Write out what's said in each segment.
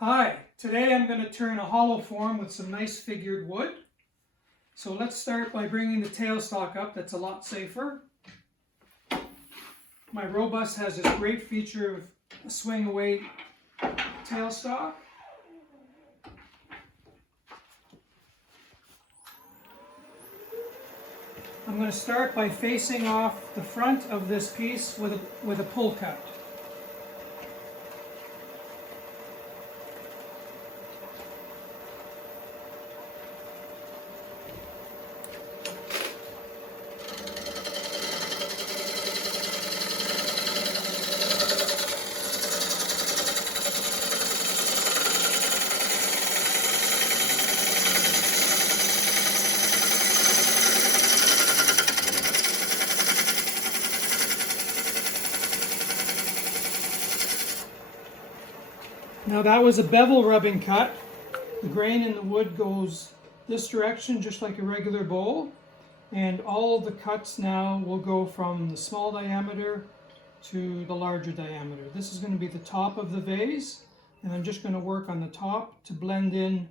Hi, today I'm going to turn a hollow form with some nice figured wood. So let's start by bringing the tailstock up. That's a lot safer. My Robust has this great feature of a swing away tailstock. I'm going to start by facing off the front of this piece with a pull cut. Now that was a bevel rubbing cut. The grain in the wood goes this direction just like a regular bowl, and all of the cuts now will go from the small diameter to the larger diameter. This is going to be the top of the vase, and I'm just going to work on the top to blend in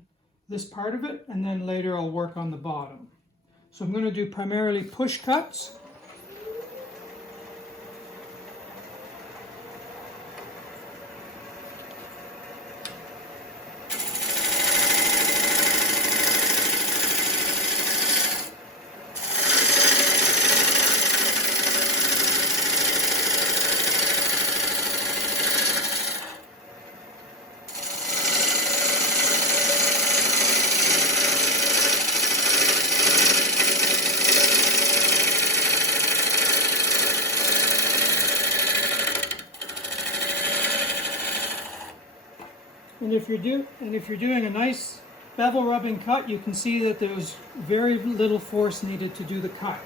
this part of it, and then later I'll work on the bottom. So I'm going to do primarily push cuts. And if you're doing a nice bevel rubbing cut, you can see that there's very little force needed to do the cut.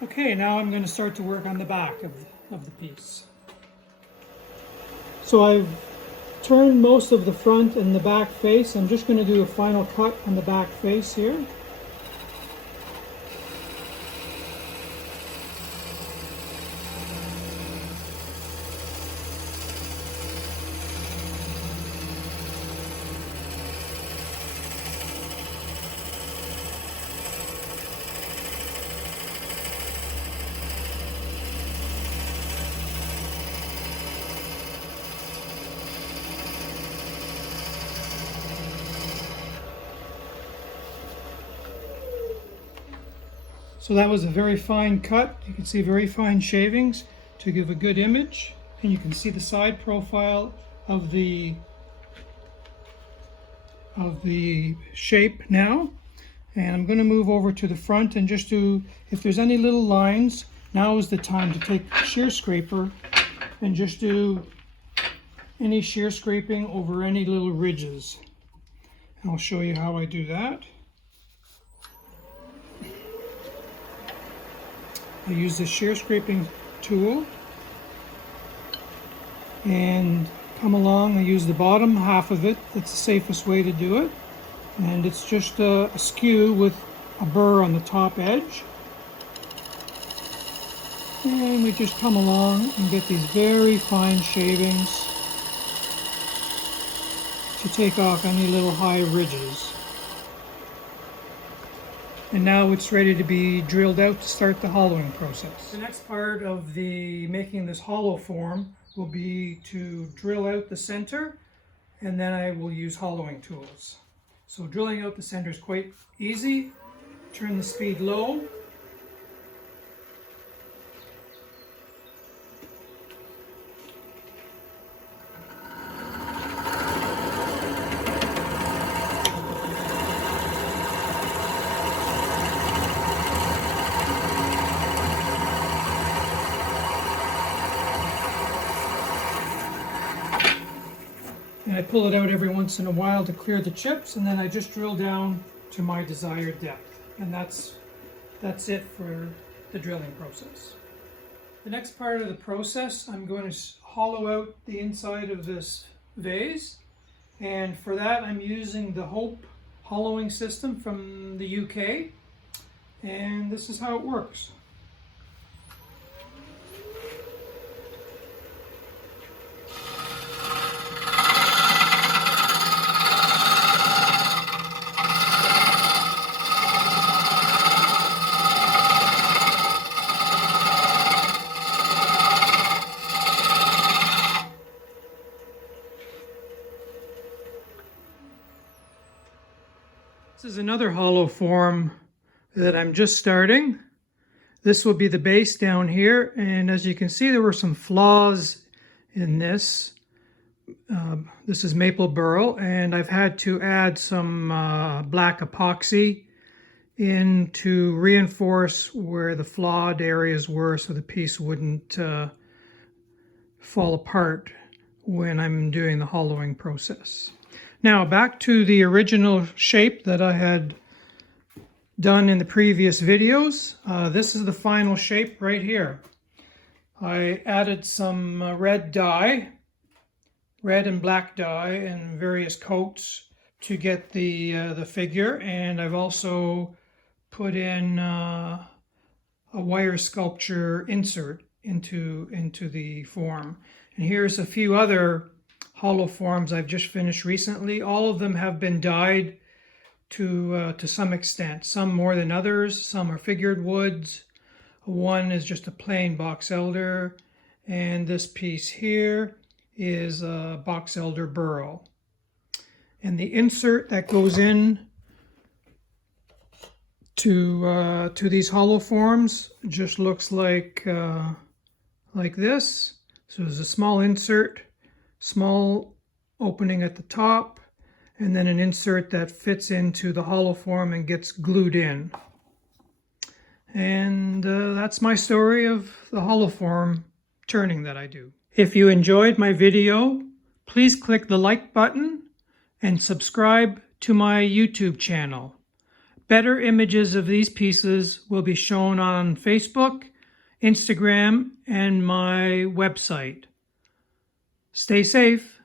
Okay, now I'm going to start to work on the back of the piece. So I've turned most of the front and the back face. I'm just going to do a final cut on the back face here. So that was a very fine cut. You can see very fine shavings to give a good image, and you can see the side profile of the shape now. And I'm going to move over to the front and just do, if there's any little lines, now is the time to take the shear scraper and just do any shear scraping over any little ridges. And I'll show you how I do that. I use the shear scraping tool and come along. I use the bottom half of it. That's the safest way to do it. And it's just a skew with a burr on the top edge. And we just come along and get these very fine shavings to take off any little high ridges. And now it's ready to be drilled out to start the hollowing process. The next part of making this hollow form will be to drill out the center, and then I will use hollowing tools. So drilling out the center is quite easy. Turn the speed low. I pull it out every once in a while to clear the chips, and then I just drill down to my desired depth. And that's it for the drilling process. The next part of the process, I'm going to hollow out the inside of this vase. And for that, I'm using the Hope hollowing system from the UK. And this is how it works. This is another hollow form that I'm just starting. This will be the base down here, and as you can see, there were some flaws in this. This is maple burl, and I've had to add some black epoxy in to reinforce where the flawed areas were so the piece wouldn't fall apart when I'm doing the hollowing process. Now back to the original shape that I had done in the previous videos. This is the final shape right here. I added some red dye, red and black dye in various coats to get the figure, and I've also put in a wire sculpture insert into the form. And here's a few other hollow forms I've just finished recently. All of them have been dyed to some extent. Some more than others. Some are figured woods. One is just a plain box elder, and this piece here is a box elder burl. And the insert that goes in to these hollow forms just looks like this. So there's a small insert, small opening at the top, and then an insert that fits into the hollow form and gets glued in. And that's my story of the hollow form turning that I do. If you enjoyed my video, please click the like button and subscribe to my YouTube channel. Better images of these pieces will be shown on Facebook, Instagram, and my website. Stay safe.